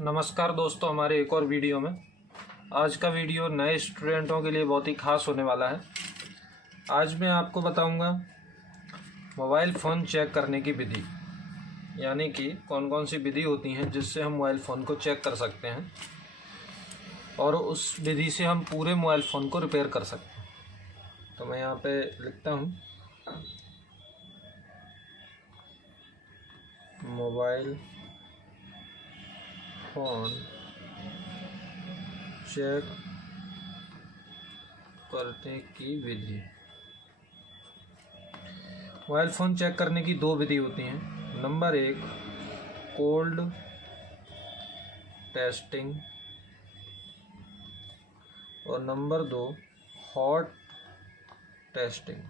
नमस्कार दोस्तों, हमारे एक और वीडियो में। आज का वीडियो नए स्टूडेंटों के लिए बहुत ही खास होने वाला है। आज मैं आपको बताऊंगा मोबाइल फ़ोन चेक करने की विधि, यानी कि कौन कौन सी विधि होती हैं जिससे हम मोबाइल फ़ोन को चेक कर सकते हैं और उस विधि से हम पूरे मोबाइल फ़ोन को रिपेयर कर सकते हैं। तो मैं यहाँ पे लिखता हूँ मोबाइल फ़ोन चेक करने की विधि। मोबाइल फ़ोन चेक करने की दो विधि होती हैं। नंबर 1 कोल्ड टेस्टिंग और number 2 hot testing.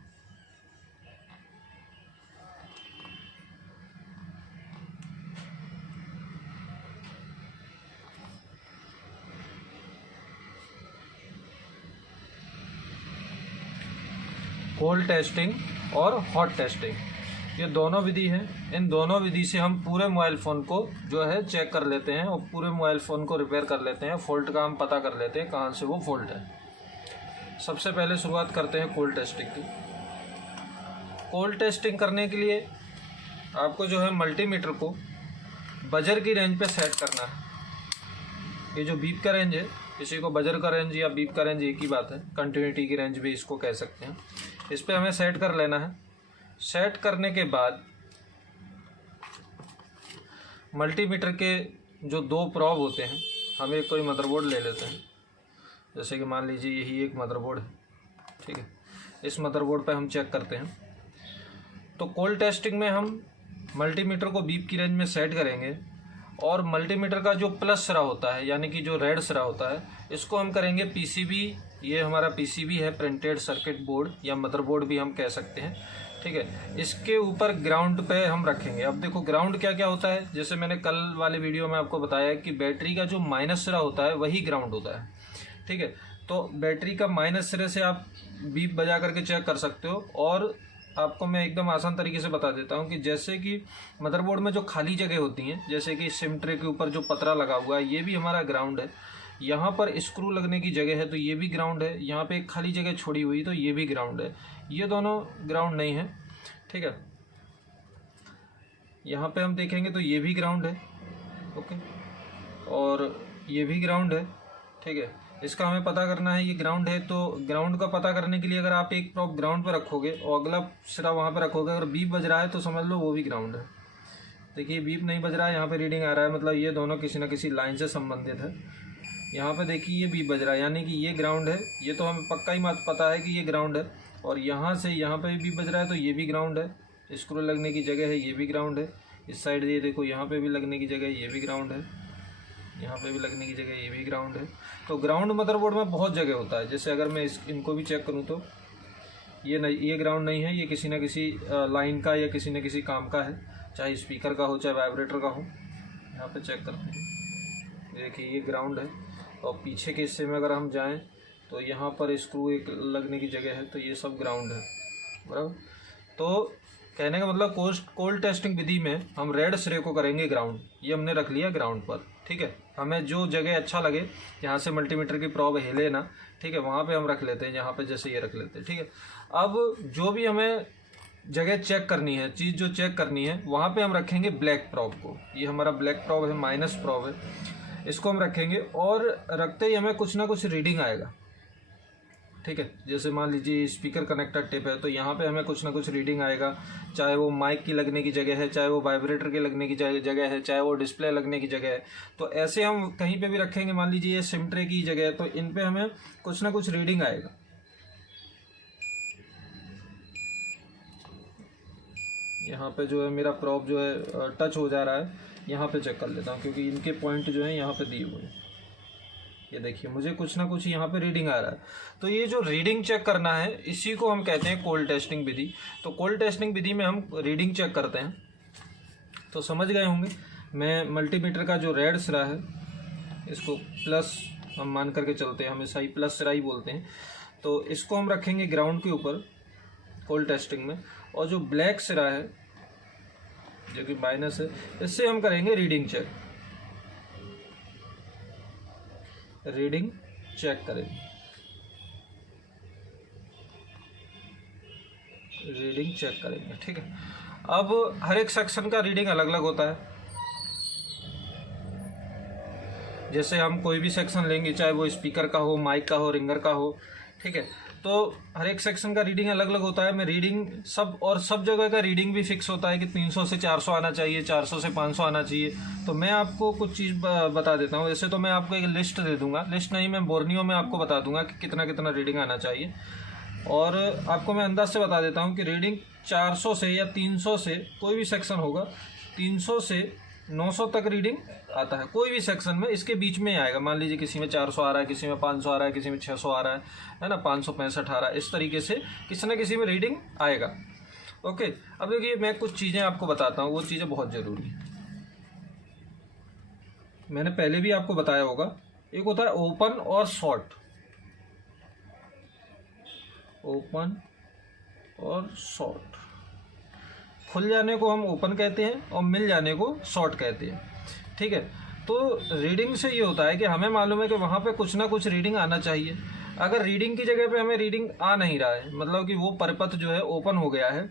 Cold testing और हॉट टेस्टिंग, ये दोनों विधि हैं। इन दोनों विधि से हम पूरे मोबाइल फ़ोन को जो है चेक कर लेते हैं और पूरे मोबाइल फ़ोन को रिपेयर कर लेते हैं। फ़ॉल्ट का हम पता कर लेते हैं कहाँ से वो फ़ॉल्ट है। सबसे पहले शुरुआत करते हैं कोल्ड टेस्टिंग की। कोल्ड टेस्टिंग करने के लिए आपको जो है मल्टीमीटर को बजर की रेंज पे सेट करना है। ये जो बीप का रेंज है, किसी को बजर का रेंज या बीप का रेंज एक ही बात है, कंटिन्यूटी की रेंज भी इसको कह सकते हैं। इस पे हमें सेट कर लेना है। सेट करने के बाद मल्टीमीटर के जो दो प्रॉब होते हैं, हम एक कोई मदरबोर्ड ले लेते हैं। जैसे कि मान लीजिए यही एक मदरबोर्ड है, ठीक है। इस मदरबोर्ड पे हम चेक करते हैं। तो कोल्ड टेस्टिंग में हम मल्टीमीटर को बीप की रेंज में सेट करेंगे और मल्टीमीटर का जो प्लस सिरा होता है, यानी कि जो रेड सिरा होता है, इसको हम करेंगे पीसीबी। ये हमारा पीसीबी है, प्रिंटेड सर्किट बोर्ड या मदरबोर्ड भी हम कह सकते हैं, ठीक है। इसके ऊपर ग्राउंड पे हम रखेंगे। अब देखो ग्राउंड क्या क्या होता है। जैसे मैंने कल वाले वीडियो में आपको बताया कि बैटरी का जो माइनस सिरा होता है वही ग्राउंड होता है, ठीक है। तो बैटरी का माइनस सिरे से आप बीप बजा करके चेक कर सकते हो। और आपको मैं एकदम आसान तरीके से बता देता हूँ कि जैसे कि मदरबोर्ड में जो खाली जगह होती हैं, जैसे कि सिम ट्रे के ऊपर जो पतरा लगा हुआ है, ये भी हमारा ग्राउंड है। यहाँ पर स्क्रू लगने की जगह है तो ये भी ग्राउंड है। यहाँ पे एक खाली जगह छोड़ी हुई तो ये भी ग्राउंड है। ये दोनों ग्राउंड नहीं है, ठीक है। यहाँ पे हम देखेंगे तो ये भी ग्राउंड है, ओके, और ये भी ग्राउंड है, ठीक है। इसका हमें पता करना है ये ग्राउंड है। तो ग्राउंड का पता करने के लिए अगर आप एक प्रॉप ग्राउंड पर रखोगे और अगला सिरा वहाँ पर रखोगे, अगर बीप बज रहा है तो समझ लो वो भी ग्राउंड है। देखिए बीप नहीं बज रहा है, यहाँ पे रीडिंग आ रहा है, मतलब ये दोनों किसी न किसी लाइन से संबंधित है। यहाँ पे देखिए ये बीप बज रहा है, यानी कि ये ग्राउंड है। ये तो हमें पक्का ही पता है कि ये ग्राउंड है। और यहाँ से यहाँ पे भी बीप बज रहा है तो ये भी ग्राउंड है। स्क्रू लगने की जगह है, ये भी ग्राउंड है। इस साइड ये देखो, यहाँ पे भी लगने की जगह है, ये भी ग्राउंड है। यहाँ पे भी लगने की जगह, ये भी ग्राउंड है। तो ग्राउंड मदरबोर्ड में बहुत जगह होता है। जैसे अगर मैं इनको भी चेक करूँ तो ये नहीं, ये ग्राउंड नहीं है, ये किसी न किसी लाइन का या किसी न किसी काम का है, चाहे स्पीकर का हो चाहे वाइब्रेटर का हो। यहाँ पे चेक करते हैं, देखिए ये ग्राउंड है। और पीछे के हिस्से में अगर हम जाएं तो यहाँ पर स्क्रू एक लगने की जगह है, तो ये सब ग्राउंड है, बराबर। तो कहने का मतलब कोल्ड टेस्टिंग विधि में हम रेड सिरे को करेंगे ग्राउंड। ये हमने रख लिया ग्राउंड पर, ठीक है। हमें जो जगह अच्छा लगे, यहाँ से मल्टीमीटर की प्रॉब हिले ना, ठीक है, वहाँ पे हम रख लेते हैं। यहाँ पे जैसे ये रख लेते हैं, ठीक है। अब जो भी हमें जगह चेक करनी है, चीज़ जो चेक करनी है, वहाँ पे हम रखेंगे ब्लैक प्रॉब को। ये हमारा ब्लैक प्रॉब है, माइनस प्रॉब है, इसको हम रखेंगे। और रखते ही हमें कुछ ना कुछ रीडिंग आएगा, ठीक है। जैसे मान लीजिए स्पीकर कनेक्टर टिप है, तो यहाँ पे हमें कुछ ना कुछ रीडिंग आएगा, चाहे वो माइक की लगने की जगह है, चाहे वो वाइब्रेटर के लगने की जगह है, चाहे वो डिस्प्ले लगने की जगह है। तो ऐसे हम कहीं पे भी रखेंगे, मान लीजिए ये सिम ट्रे की जगह है, तो इन पे हमें कुछ ना कुछ रीडिंग आएगा। यहाँ पे जो है मेरा प्रॉब जो है टच हो जा रहा है, यहाँ पे चेक कर लेता हूँ, क्योंकि इनके पॉइंट जो है यहाँ पे दिए हुए हैं। ये देखिए मुझे कुछ ना कुछ यहाँ पे रीडिंग आ रहा है। तो ये जो रीडिंग चेक करना है, इसी को हम कहते हैं कोल्ड टेस्टिंग विधि। तो कोल्ड टेस्टिंग विधि में हम रीडिंग चेक करते हैं। तो समझ गए होंगे, मैं मल्टीमीटर का जो रेड सिरा है, इसको प्लस हम मान करके चलते हैं, हमेशा ही प्लस सिरा ही बोलते हैं। तो इसको हम रखेंगे ग्राउंड के ऊपर कोल्ड टेस्टिंग में। और जो ब्लैक सिरा है, जो कि माइनस है, इससे हम करेंगे रीडिंग चेक। रीडिंग चेक करेंगे, रीडिंग चेक करेंगे। ठीक है, अब हर एक सेक्शन का रीडिंग अलग अलग होता है। जैसे हम कोई भी सेक्शन लेंगे, चाहे वो स्पीकर का हो, माइक का हो, रिंगर का हो, ठीक है, तो हर एक सेक्शन का रीडिंग अलग अलग होता है। मैं रीडिंग सब जगह का रीडिंग भी फिक्स होता है कि 300 से 400 आना चाहिए, 400 से 500 आना चाहिए। तो मैं आपको कुछ चीज़ बता देता हूँ। जैसे तो मैं आपको एक लिस्ट दे दूंगा, लिस्ट नहीं, मैं बोर्नियो में आपको बता दूंगा कि कितना कितना रीडिंग आना चाहिए। और आपको मैं अंदाज से बता देता हूँ कि रीडिंग 400 से या 300 से, कोई भी सेक्शन होगा 300 से 900 तक रीडिंग आता है कोई भी सेक्शन में, इसके बीच में आएगा। मान लीजिए किसी में 400 आ रहा है, किसी में 500 आ रहा है, किसी में 600 आ रहा है ना, 565 आ रहा है, इस तरीके से किसी न किसी में रीडिंग आएगा। ओके, अब देखिए मैं कुछ चीज़ें आपको बताता हूँ, वो चीज़ें बहुत ज़रूरी है। मैंने पहले भी आपको बताया होगा, एक होता है ओपन और शॉर्ट, ओपन और शॉर्ट। खुल जाने को हम ओपन कहते हैं और मिल जाने को शॉर्ट कहते हैं। ठीक है, तो रीडिंग से ये होता है कि हमें मालूम है कि वहाँ पे कुछ ना कुछ रीडिंग आना चाहिए। अगर रीडिंग की जगह पे हमें रीडिंग आ नहीं रहा है, मतलब कि वो परिपथ जो है ओपन हो गया है,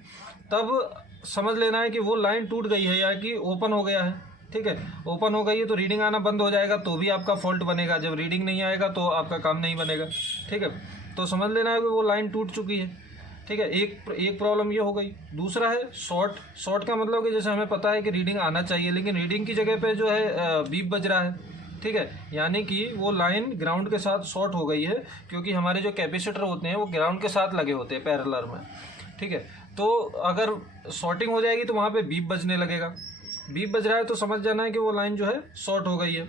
तब समझ लेना है कि वो लाइन टूट गई है या कि ओपन हो गया है। ठीक है, ओपन हो गई है तो रीडिंग आना बंद हो जाएगा, तो भी आपका फॉल्ट बनेगा। जब रीडिंग नहीं आएगा तो आपका काम नहीं बनेगा। ठीक है, तो समझ लेना है कि वो लाइन टूट चुकी है। ठीक है, एक प्रॉब्लम ये हो गई। दूसरा है शॉर्ट का मतलब कि जैसे हमें पता है कि रीडिंग आना चाहिए, लेकिन रीडिंग की जगह पे जो है बीप बज रहा है। ठीक है, यानी कि वो लाइन ग्राउंड के साथ शॉर्ट हो गई है, क्योंकि हमारे जो कैपेसिटर होते हैं वो ग्राउंड के साथ लगे होते हैं पैरेलल में। ठीक है, तो अगर शॉर्टिंग हो जाएगी तो वहाँ पे बीप बजने लगेगा। बीप बज रहा है तो समझ जाना है कि वो लाइन जो है शॉर्ट हो गई है।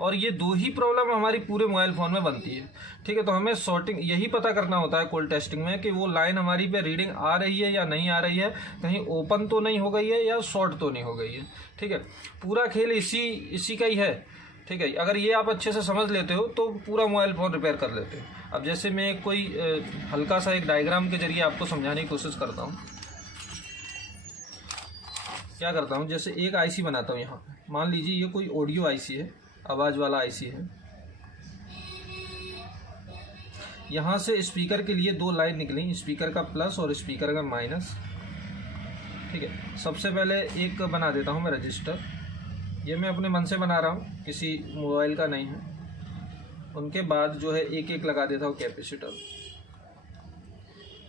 और ये दो ही प्रॉब्लम हमारी पूरे मोबाइल फ़ोन में बनती है। ठीक है, तो हमें शॉर्टिंग यही पता करना होता है कोल्ड टेस्टिंग में कि वो लाइन हमारी पे रीडिंग आ रही है या नहीं आ रही है, कहीं ओपन तो नहीं हो गई है या शॉर्ट तो नहीं हो गई है। ठीक है, पूरा खेल इसी का ही है। ठीक है, अगर ये आप अच्छे से समझ लेते हो तो पूरा मोबाइल फ़ोन रिपेयर कर लेते हो। अब जैसे मैं कोई हल्का सा एक डायग्राम के जरिए आपको समझाने की कोशिश करता हूँ। क्या करता हूँ, जैसे एक आईसी बनाता हूँ। यहाँ पे मान लीजिए ये कोई ऑडियो आईसी है, आवाज़ वाला आईसी है। यहाँ से स्पीकर के लिए दो लाइन निकली, स्पीकर का प्लस और स्पीकर का माइनस। ठीक है, सबसे पहले एक बना देता हूँ मैं रजिस्टर। ये मैं अपने मन से बना रहा हूँ, किसी मोबाइल का नहीं है। उनके बाद जो है एक एक लगा देता हूँ कैपेसिटर।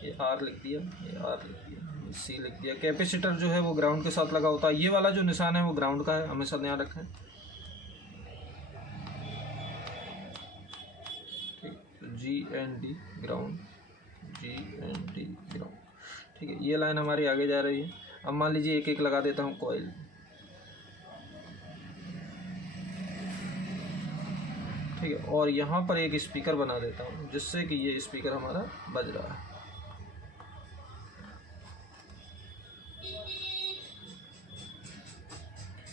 ये आर लिख दिया, ये आर लिख दिया, सी लिख दिया। कैपेसिटर जो है वो ग्राउंड के साथ लगा होता है। ये वाला जो निशान है वो ग्राउंड का है, हमेशा ध्यान रखें। GND ground, GND ground. ठीक है, ये लाइन हमारी आगे जा रही है। अब मान लीजिए एक एक लगा देता हूँ कॉइल। ठीक है, और यहाँ पर एक स्पीकर बना देता हूँ, जिससे कि ये स्पीकर हमारा बज रहा है।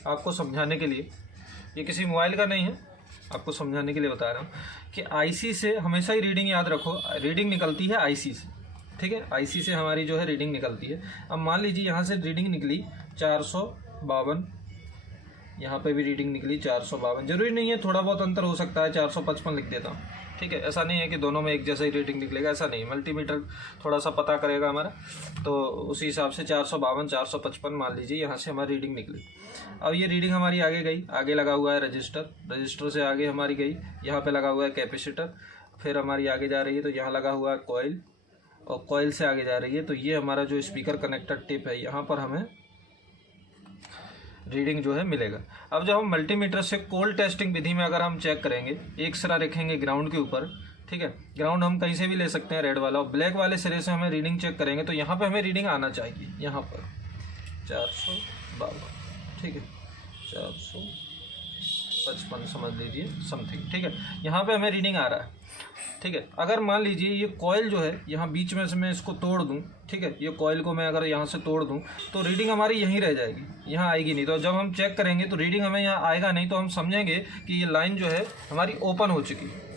आपको समझाने के लिए, ये किसी मोबाइल का नहीं है, आपको समझाने के लिए बता रहा हूँ कि आईसी से हमेशा ही रीडिंग याद रखो, रीडिंग निकलती है आईसी से। ठीक है, आईसी से हमारी जो है रीडिंग निकलती है। अब मान लीजिए यहाँ से रीडिंग निकली 452, यहाँ पे भी रीडिंग निकली 452। जरूरी नहीं है, थोड़ा बहुत अंतर हो सकता है, 455 लिख देता हूँ। ठीक है, ऐसा नहीं है कि दोनों में एक जैसा ही रीडिंग निकलेगा, ऐसा नहीं। मल्टीमीटर थोड़ा सा पता करेगा हमारा, तो उसी हिसाब से 452, 455 मान लीजिए यहाँ से हमारी रीडिंग निकली। अब ये रीडिंग हमारी आगे गई, आगे लगा हुआ है रजिस्टर, रजिस्टर से आगे हमारी गई, यहाँ पे लगा हुआ है कैपेसिटर, फिर हमारी आगे जा रही है तो यहाँ लगा हुआ है कॉइल, और कॉइल से आगे जा रही है तो ये हमारा जो स्पीकर कनेक्टर टिप है, यहाँ पर हमें रीडिंग जो है मिलेगा। अब जब हम मल्टीमीटर से कोल्ड टेस्टिंग विधि में अगर हम चेक करेंगे, एक सिरा रखेंगे ग्राउंड के ऊपर। ठीक है, ग्राउंड हम कहीं से भी ले सकते हैं, रेड वाला, और ब्लैक वाले सिरे से हमें रीडिंग चेक करेंगे तो यहाँ पे हमें रीडिंग आना चाहिए, यहाँ पर 452। ठीक है, 455 समझ लीजिए समथिंग। ठीक है, यहाँ पे हमें रीडिंग आ रहा है। ठीक है, अगर मान लीजिए ये कॉइल जो है यहाँ बीच में से मैं इसको तोड़ दूँ, ठीक है, ये कॉइल को मैं अगर यहाँ से तोड़ दूँ तो रीडिंग हमारी यहीं रह जाएगी, यहाँ आएगी नहीं। तो जब हम चेक करेंगे तो रीडिंग हमें यहाँ आएगा नहीं, तो हम समझेंगे कि ये लाइन जो है हमारी ओपन हो चुकी है।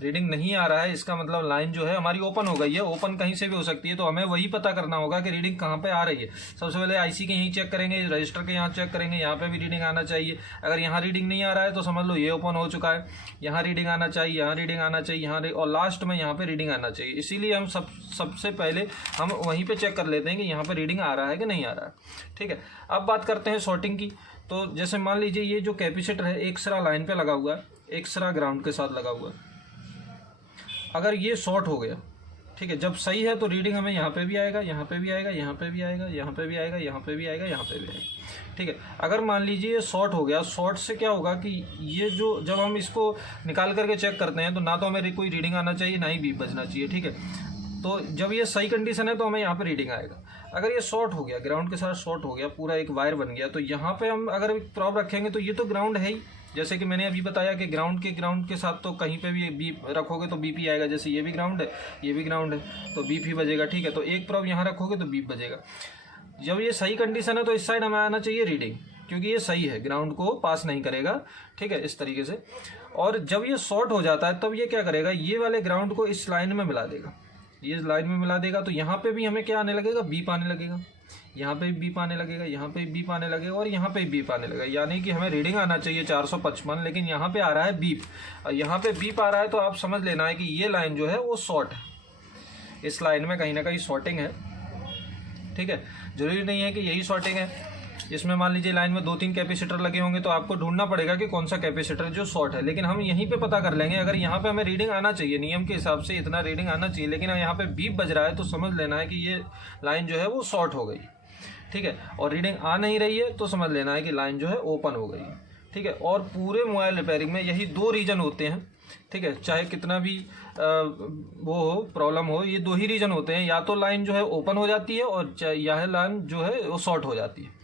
रीडिंग नहीं आ रहा है, इसका मतलब लाइन जो है हमारी ओपन हो गई है। ओपन कहीं से भी हो सकती है, तो हमें वही पता करना होगा कि रीडिंग कहाँ पे आ रही है। सबसे पहले आईसी के यहीं चेक करेंगे, रजिस्टर के यहाँ चेक करेंगे, यहाँ पे भी रीडिंग आना चाहिए। अगर यहाँ रीडिंग नहीं आ रहा है तो समझ लो ये ओपन हो चुका है। यहाँ रीडिंग आना चाहिए, यहाँ रीडिंग आना चाहिए, यहाँ और लास्ट में यहाँ पे रीडिंग आना चाहिए। इसीलिए हम सबसे पहले हम वहीं पे चेक कर लेते हैं कि यहाँ पे रीडिंग आ रहा है कि नहीं आ रहा है, ठीक है। अब बात करते हैं सॉर्टिंग की। तो जैसे मान लीजिए ये जो कैपेसिटर है एक सिरा लाइन पे लगा हुआ है, एक सिरा ग्राउंड के साथ लगा हुआ है। अगर ये शॉर्ट हो गया, ठीक है, जब सही है तो रीडिंग हमें यहाँ पे भी आएगा, यहाँ पे भी आएगा, यहाँ पे भी आएगा, यहाँ पे भी आएगा, यहाँ पे भी आएगा, यहाँ पे भी आएगा, ठीक है। अगर मान लीजिए ये शॉर्ट हो गया, शॉर्ट से क्या होगा कि ये जो जब हम इसको निकाल करके चेक करते हैं तो ना तो हमें कोई रीडिंग आना चाहिए, ना ही बीप बजना चाहिए, ठीक है। तो जब ये सही कंडीशन है तो हमें यहाँ पे रीडिंग आएगा। अगर ये शॉर्ट हो गया, ग्राउंड के साथ शॉर्ट हो गया, पूरा एक वायर बन गया, तो यहाँ पे हम अगर प्रॉब रखेंगे तो ये तो ग्राउंड है ही। जैसे कि मैंने अभी बताया कि ग्राउंड के साथ तो कहीं पे भी बीप रखोगे तो बीप ही आएगा। जैसे ये भी ग्राउंड है, ये भी ग्राउंड है, तो बीप ही बजेगा, ठीक है। तो एक प्रॉब यहाँ रखोगे तो बीप बजेगा। जब ये सही कंडीशन है तो इस साइड हमें आना चाहिए रीडिंग, क्योंकि ये सही है, ग्राउंड को पास नहीं करेगा, ठीक है, इस तरीके से। और जब ये शॉर्ट हो जाता है तब ये क्या करेगा, ये वाले ग्राउंड को इस लाइन में मिला देगा, ये लाइन में मिला देगा। तो यहाँ पे भी हमें क्या आने लगेगा, बीप आने लगेगा, यहाँ पे बीप आने लगेगा, यहाँ पे बीप आने लगेगा, और यहाँ पे बीप आने लगेगा। यानी कि हमें रीडिंग आना चाहिए 455, लेकिन यहाँ पे आ रहा है बीप। और यहाँ पे बीप आ रहा है तो आप समझ लेना है कि ये लाइन जो है वो शॉर्ट है। इस लाइन में कहीं ना कहीं शॉर्टिंग है, ठीक है। जरूरी नहीं है कि यही शॉर्टिंग है। इसमें मान लीजिए लाइन में 2-3 कैपेसिटर लगे होंगे तो आपको ढूंढना पड़ेगा कि कौन सा कैपेसिटर जो शॉर्ट है, लेकिन हम यहीं पे पता कर लेंगे। अगर यहाँ पे हमें रीडिंग आना चाहिए, नियम के हिसाब से इतना रीडिंग आना चाहिए, लेकिन यहाँ पे बीप बज रहा है, तो समझ लेना है कि ये लाइन जो है वो शॉर्ट हो गई, ठीक है। और रीडिंग आ नहीं रही है तो समझ लेना है कि लाइन जो है ओपन हो गई, ठीक है। और पूरे मोबाइल रिपेयरिंग में यही 2 रीजन होते हैं, ठीक है। चाहे कितना भी वो हो, प्रॉब्लम हो, ये 2 ही रीजन होते हैं। या तो लाइन जो है ओपन हो जाती है और यह लाइन जो है वो शॉर्ट हो जाती है,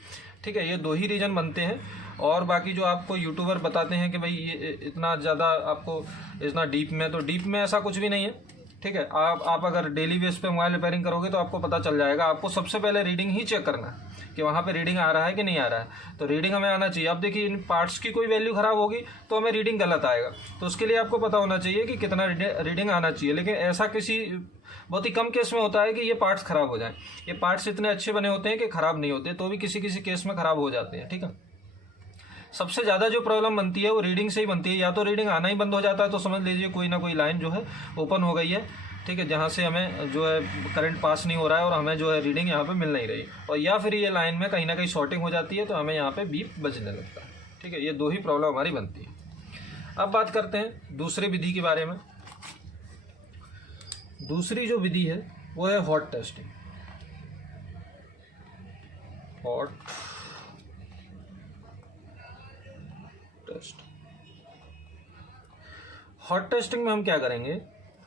ठीक है। ये 2 ही रीजन बनते हैं। और बाकी जो आपको यूट्यूबर बताते हैं कि भाई ये इतना ज़्यादा आपको इतना डीप में, तो डीप में ऐसा कुछ भी नहीं है, ठीक है। आप अगर डेली बेस पे मोबाइल रिपेयरिंग करोगे तो आपको पता चल जाएगा। आपको सबसे पहले रीडिंग ही चेक करना है कि वहाँ पे रीडिंग आ रहा है कि नहीं आ रहा है। तो रीडिंग हमें आना चाहिए। अब देखिए इन पार्ट्स की कोई वैल्यू ख़राब होगी तो हमें रीडिंग गलत आएगा, तो उसके लिए आपको पता होना चाहिए कि कितना रीडिंग आना चाहिए। लेकिन ऐसा किसी बहुत ही कम केस में होता है कि ये पार्ट्स ख़राब हो जाएं। ये पार्ट्स इतने अच्छे बने होते हैं कि ख़राब नहीं होते, तो भी किसी किसी केस में ख़राब हो जाते हैं, ठीक है। सबसे ज़्यादा जो प्रॉब्लम बनती है वो रीडिंग से ही बनती है। या तो रीडिंग आना ही बंद हो जाता है तो समझ लीजिए कोई ना कोई लाइन जो है ओपन हो गई है, ठीक है, जहाँ से हमें जो है करंट पास नहीं हो रहा है और हमें जो है रीडिंग यहाँ पे मिल नहीं रही। और या फिर ये लाइन में कहीं ना कहीं शॉर्टिंग हो जाती है तो हमें यहाँ पे बीप बजने लगता है, ठीक है। ये 2 ही प्रॉब्लम हमारी बनती है। अब बात करते हैं दूसरी विधि के बारे में। दूसरी जो विधि है वो है hot testing. Hot test. Hot testing में हम क्या करेंगे,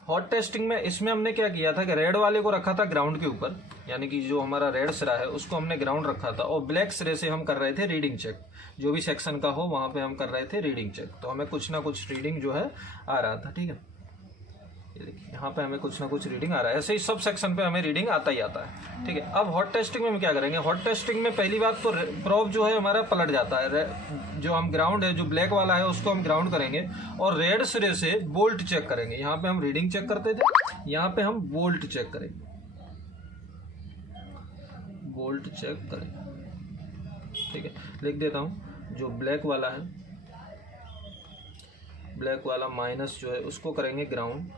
हॉट टेस्टिंग में इसमें हमने क्या किया था कि रेड वाले को रखा था ग्राउंड के ऊपर, यानी कि जो हमारा रेड सिरा है उसको हमने ग्राउंड रखा था, और ब्लैक सिरे से हम कर रहे थे रीडिंग चेक। जो भी सेक्शन का हो वहां पे हम कर रहे थे रीडिंग चेक, तो हमें कुछ ना कुछ रीडिंग जो है आ रहा था, ठीक है। ये देखिए यहाँ पे हमें कुछ ना कुछ रीडिंग आ रहा है। ऐसे ही सब सेक्शन पे हमें रीडिंग आता ही आता है, ठीक है। अब हॉट टेस्टिंग में हम क्या करेंगे, हॉट टेस्टिंग में पहली बात तो प्रोब जो है हमारा पलट जाता है। जो हम ग्राउंड है, जो ब्लैक वाला है उसको हम ग्राउंड करेंगे और रेड सिरे से बोल्ट चेक करेंगे। यहाँ पे हम रीडिंग चेक करते थे, यहाँ पे हम बोल्ट चेक करेंगे, बोल्ट चेक करेंगे, ठीक है। लिख देता हूँ, जो ब्लैक वाला है, ब्लैक वाला माइनस जो है उसको करेंगे ग्राउंड,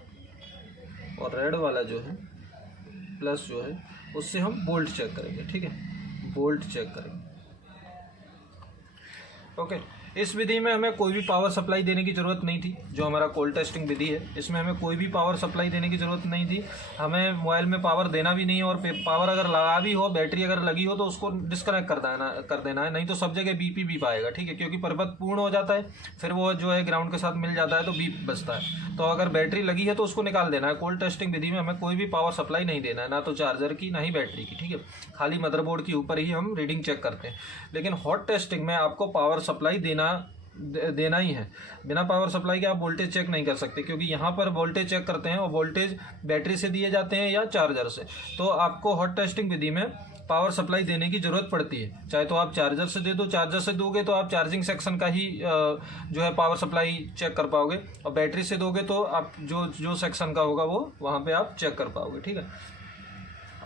और रेड वाला जो है प्लस जो है उससे हम बोल्ट चेक करेंगे, ठीक है, बोल्ट चेक करेंगे, ओके। इस विधि में हमें कोई भी पावर सप्लाई देने की ज़रूरत नहीं थी। जो हमारा कोल्ड टेस्टिंग विधि है इसमें हमें कोई भी पावर सप्लाई देने की ज़रूरत नहीं थी। हमें मोबाइल में पावर देना भी नहीं है, और पावर अगर लगा भी हो, बैटरी अगर लगी हो तो उसको डिस्कनेक्ट कर देना है, नहीं तो सब जगह बीप आएगा, ठीक है। क्योंकि पर्वत पूर्ण हो जाता है, फिर वो जो है ग्राउंड के साथ मिल जाता है तो बीप बजता है। तो अगर बैटरी लगी है तो उसको निकाल देना है। कोल्ड टेस्टिंग विधि में हमें कोई भी पावर सप्लाई नहीं देना है, ना तो चार्जर की ना ही बैटरी की, ठीक है। खाली मदरबोर्ड के ऊपर ही हम रीडिंग चेक करते हैं। लेकिन हॉट टेस्टिंग में आपको पावर सप्लाई देना ही है। बिना पावर सप्लाई के आप वोल्टेज चेक नहीं कर सकते, क्योंकि यहाँ पर वोल्टेज चेक करते हैं और वोल्टेज बैटरी से दिए जाते हैं या चार्जर से। तो आपको हॉट टेस्टिंग विधि में पावर सप्लाई देने की ज़रूरत पड़ती है। चाहे तो आप चार्जर से दे दो, चार्जर से दोगे तो आप चार्जिंग सेक्शन का ही जो है पावर सप्लाई चेक कर पाओगे, और बैटरी से दोगे तो आप जो सेक्शन का होगा वो वहाँ पे आप चेक कर पाओगे। ठीक है,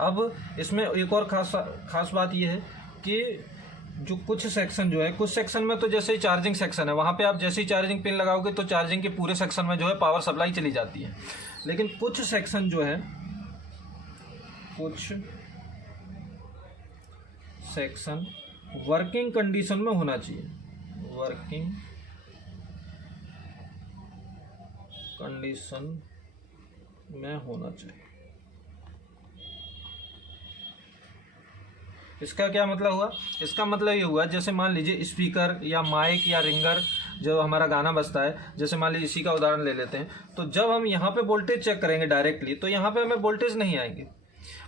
अब इसमें एक और खास बात ये है कि जो कुछ सेक्शन जो है, कुछ सेक्शन में तो जैसे ही चार्जिंग सेक्शन है वहाँ पे आप जैसे ही चार्जिंग पिन लगाओगे तो चार्जिंग के पूरे सेक्शन में जो है पावर सप्लाई चली जाती है। लेकिन कुछ सेक्शन जो है, कुछ सेक्शन वर्किंग कंडीशन में होना चाहिए, वर्किंग कंडीशन में होना चाहिए। इसका क्या मतलब हुआ? इसका मतलब ये हुआ, जैसे मान लीजिए स्पीकर या माइक या रिंगर जो हमारा गाना बजता है, जैसे मान लीजिए इसी का उदाहरण ले लेते हैं, तो जब हम यहाँ पे वोल्टेज चेक करेंगे डायरेक्टली तो यहाँ पे हमें वोल्टेज नहीं आएंगे।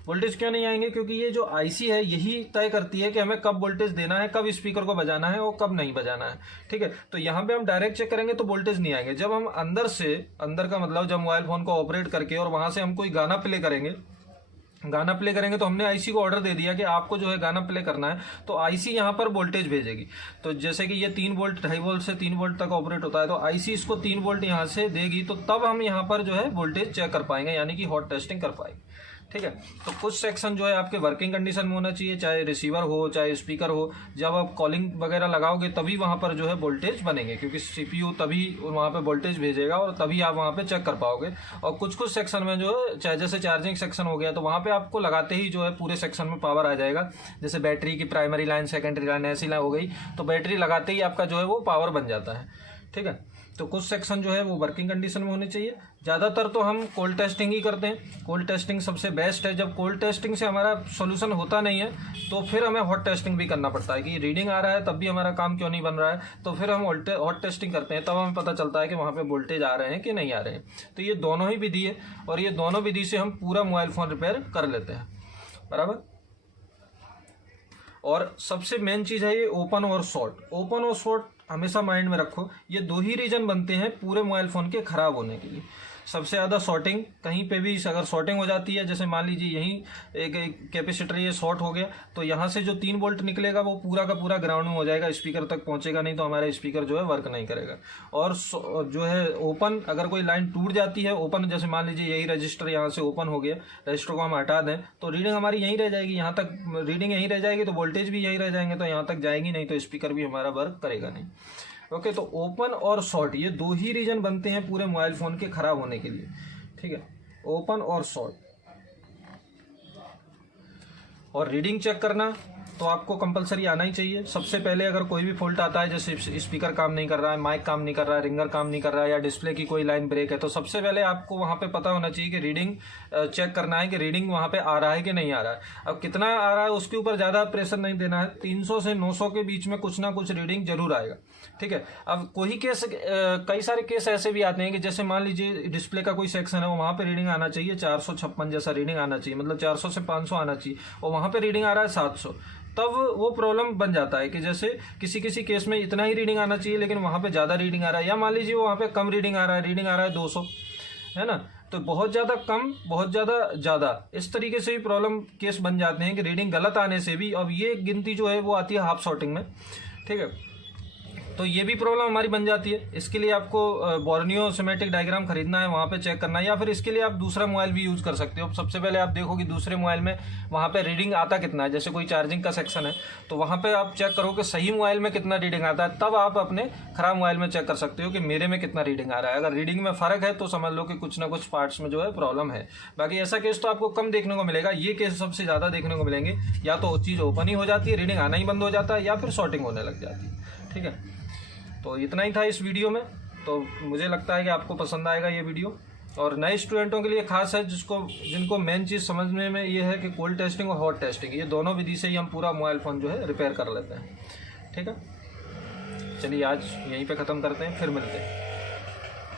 वोल्टेज क्यों नहीं आएंगे? क्योंकि ये जो आईसी है यही तय करती है कि हमें कब वोल्टेज देना है, कब स्पीकर को बजाना है और कब नहीं बजाना है। ठीक है, तो यहाँ पे हम डायरेक्ट चेक करेंगे तो वोल्टेज नहीं आएंगे। जब हम अंदर का मतलब जब मोबाइल फोन को ऑपरेट करके और वहां से हम कोई गाना प्ले करेंगे तो हमने आईसी को ऑर्डर दे दिया कि आपको जो है गाना प्ले करना है, तो आईसी यहाँ पर वोल्टेज भेजेगी। तो जैसे कि ये 3 वोल्ट 2.5 वोल्ट से 3 वोल्ट तक ऑपरेट होता है, तो आईसी इसको 3 वोल्ट यहाँ से देगी, तो तब हम यहाँ पर जो है वोल्टेज चेक कर पाएंगे, यानी कि हॉट टेस्टिंग कर पाएंगे। ठीक है, तो कुछ सेक्शन जो है आपके वर्किंग कंडीशन में होना चाहिए, चाहे रिसीवर हो चाहे स्पीकर हो। जब आप कॉलिंग वगैरह लगाओगे तभी वहाँ पर जो है वोल्टेज बनेंगे, क्योंकि सीपीयू तभी वहाँ पे वोल्टेज भेजेगा और तभी आप वहाँ पे चेक कर पाओगे। और कुछ सेक्शन में जो है, चाहे जैसे चार्जिंग सेक्शन हो गया, तो वहाँ पे आपको लगाते ही जो है पूरे सेक्शन में पावर आ जाएगा। जैसे बैटरी की प्राइमरी लाइन, सेकेंडरी लाइन, ऐसी लाइन हो गई, तो बैटरी लगाते ही आपका जो है वो पावर बन जाता है। ठीक है, तो कुछ सेक्शन जो है वो वर्किंग कंडीशन में होने चाहिए। ज़्यादातर तो हम कोल्ड टेस्टिंग ही करते हैं। कोल्ड टेस्टिंग सबसे बेस्ट है। जब कोल्ड टेस्टिंग से हमारा सोल्यूशन होता नहीं है तो फिर हमें हॉट टेस्टिंग भी करना पड़ता है कि रीडिंग आ रहा है तब भी हमारा काम क्यों नहीं बन रहा है, तो फिर हम हॉट टेस्टिंग करते हैं, तब हमें पता चलता है कि वहाँ पे वोल्टेज आ रहे हैं कि नहीं आ रहे हैं। तो ये दोनों ही विधि है और ये दोनों विधि से हम पूरा मोबाइल फ़ोन रिपेयर कर लेते हैं, बराबर। और सबसे मेन चीज़ है ये ओपन और शॉर्ट। ओपन और शॉर्ट हमेशा माइंड में रखो, ये 2 ही रीजन बनते हैं पूरे मोबाइल फ़ोन के ख़राब होने के लिए। सबसे ज़्यादा शॉर्टिंग, कहीं पे भी अगर शॉर्टिंग हो जाती है, जैसे मान लीजिए यहीं एक कैपेसिटर ये शॉर्ट हो गया, तो यहाँ से जो 3 वोल्ट निकलेगा वो पूरा का पूरा ग्राउंड में हो जाएगा, स्पीकर तक पहुँचेगा नहीं, तो हमारा स्पीकर जो है वर्क नहीं करेगा। और जो है ओपन, अगर कोई लाइन टूट जाती है ओपन, जैसे मान लीजिए यही रजिस्टर यहाँ से ओपन हो गया, रजिस्टर को हम हटा दें तो रीडिंग हमारी यहीं रह जाएगी, यहाँ तक रीडिंग यहीं रह जाएगी, तो वोल्टेज भी यहीं रह जाएंगे, तो यहाँ तक जाएगी नहीं, तो स्पीकर भी हमारा वर्क करेगा नहीं। ओके, तो ओपन और शॉर्ट ये 2 ही रीजन बनते हैं पूरे मोबाइल फ़ोन के ख़राब होने के लिए। ठीक है, ओपन और शॉर्ट। और रीडिंग चेक करना तो आपको कंपलसरी आना ही चाहिए। सबसे पहले अगर कोई भी फॉल्ट आता है, जैसे स्पीकर काम नहीं कर रहा है, माइक काम नहीं कर रहा है, रिंगर काम नहीं कर रहा है, या डिस्प्ले की कोई लाइन ब्रेक है, तो सबसे पहले आपको वहाँ पे पता होना चाहिए कि रीडिंग चेक करना है कि रीडिंग वहाँ पे आ रहा है कि नहीं आ रहा है। अब कितना आ रहा है उसके ऊपर ज़्यादा प्रेशर नहीं देना है, 300 से 900 के बीच में कुछ ना कुछ रीडिंग जरूर आएगा। ठीक है, अब कई सारे केस ऐसे भी आते हैं कि जैसे मान लीजिए डिस्प्ले का कोई सेक्शन है, वहाँ पे रीडिंग आना चाहिए 456 जैसा रीडिंग आना चाहिए, मतलब 400 से 500 आना चाहिए, और वहाँ पे रीडिंग आ रहा है 700, तब वो प्रॉब्लम बन जाता है कि जैसे किसी केस में इतना ही रीडिंग आना चाहिए लेकिन वहाँ पे ज़्यादा रीडिंग आ रहा है, या मान लीजिए वहाँ पे कम रीडिंग आ रहा है 200, है ना, तो बहुत ज़्यादा कम, बहुत ज़्यादा, इस तरीके से भी प्रॉब्लम केस बन जाते हैं कि रीडिंग गलत आने से भी। अब ये गिनती जो है वो आती है हाफ शॉर्टिंग में। ठीक है, तो ये भी प्रॉब्लम हमारी बन जाती है। इसके लिए आपको बोर्नियो सिमेट्रिक डायग्राम खरीदना है, वहाँ पे चेक करना है, या फिर इसके लिए आप दूसरा मोबाइल भी यूज़ कर सकते हो। सबसे पहले आप देखो कि दूसरे मोबाइल में वहाँ पे रीडिंग आता कितना है। जैसे कोई चार्जिंग का सेक्शन है तो वहाँ पे आप चेक करो कि सही मोबाइल में कितना रीडिंग आता है, तब आप अपने खराब मोबाइल में चेक कर सकते हो कि मेरे में कितना रीडिंग आ रहा है। अगर रीडिंग में फ़र्क है तो समझ लो कि कुछ ना कुछ पार्ट्स में जो है प्रॉब्लम है। बाकी ऐसा केस तो आपको कम देखने को मिलेगा, ये केस सबसे ज़्यादा देखने को मिलेंगे। या तो चीज़ ओपन ही हो जाती है, रीडिंग आना ही बंद हो जाता है, या फिर शॉर्टिंग होने लग जाती है। ठीक है, तो इतना ही था इस वीडियो में। तो मुझे लगता है कि आपको पसंद आएगा ये वीडियो, और नए स्टूडेंटों के लिए खास है जिनको मेन चीज़ समझने में ये है कि कोल्ड टेस्टिंग और हॉट टेस्टिंग, ये दोनों विधि से ही हम पूरा मोबाइल फ़ोन जो है रिपेयर कर लेते हैं। ठीक है, चलिए आज यहीं पे ख़त्म करते हैं, फिर मिलते हैं।